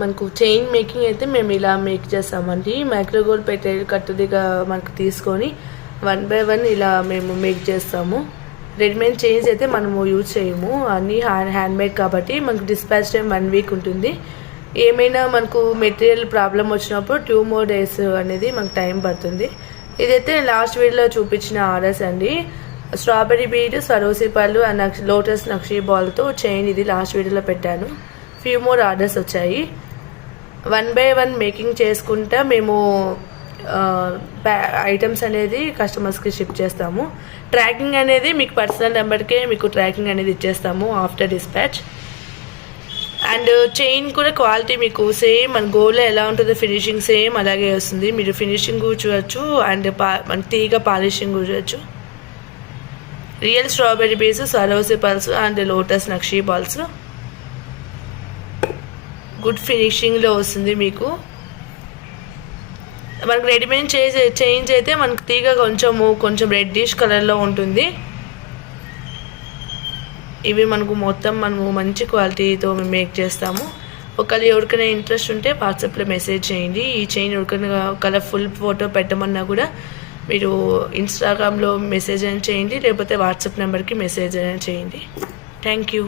మనకు chain making అయితే మేము ఇలా మేక్ చేస్తామండి. మైక్రో గోల్డ్ పెట్టే కట్టుదిగా మనకు తీసుకొని 1 by 1 ఇలా మేము మేక్ చేస్తాము. రెడీమేడ్ చైన్స్ అయితే మనము యూజ్ చేయము, అన్నీ హ్యాండ్మేడ్ కాబట్టి మనకు డిస్పాచ్ టైం 1 week ఉంటుంది. ఏమైనా మనకు మెటీరియల్ ప్రాబ్లం వచ్చినప్పుడు 2 more days అనేది మనకు టైం పడుతుంది. ఇదైతే లాస్ట్ వీడియోలో చూపించిన ఆర్డర్స్ అండి. స్ట్రాబెరీ బీడ్, సరోసి పళ్ళు అండ్ లోటస్ నక్షి బాల్తో చైన్ ఇది లాస్ట్ వీడియోలో పెట్టాను. ఫ్యూ మోర్ ఆర్డర్స్ వచ్చాయి. 1 by 1 మేకింగ్ చేసుకుంటా మేము ఐటమ్స్ అనేది కస్టమర్స్కి షిప్ చేస్తాము. ట్రాకింగ్ అనేది మీకు పర్సనల్ నెంబర్కే మీకు ట్రాకింగ్ అనేది ఇచ్చేస్తాము ఆఫ్టర్ డిస్పాచ్. అండ్ చైన్ కూడా క్వాలిటీ మీకు సేమ్ మన గోల్డ్లో ఎలా ఉంటుందో ఫినిషింగ్ సేమ్ అలాగే వస్తుంది. మీరు ఫినిషింగ్ చూడవచ్చు అండ్ మన తీగ పాలిషింగ్ చూడవచ్చు. Real strawberry beads, Swarovski pearls and lotus నక్షి బాల్స్ గుడ్ ఫినిషింగ్లో వస్తుంది మీకు. మనకు రెడీమేడ్ చైన్స్ అయితే మనకు తీగ కొంచెం రెడ్డిష్ కలర్లో ఉంటుంది. ఇవి మనకు మొత్తం మనము మంచి క్వాలిటీతో మేము మేక్ చేస్తాము. ఒకవేళ ఎవరికైనా ఇంట్రెస్ట్ ఉంటే వాట్సాప్లో మెసేజ్ చేయండి. ఈ చైన్ ఎవరికైనా కలర్ఫుల్ ఫోటో పెట్టమన్నా కూడా మీరు ఇన్స్టాగ్రామ్లో మెసేజ్ అయినా చేయండి, లేకపోతే వాట్సాప్ నెంబర్కి మెసేజ్ అయినా చేయండి. Thank you.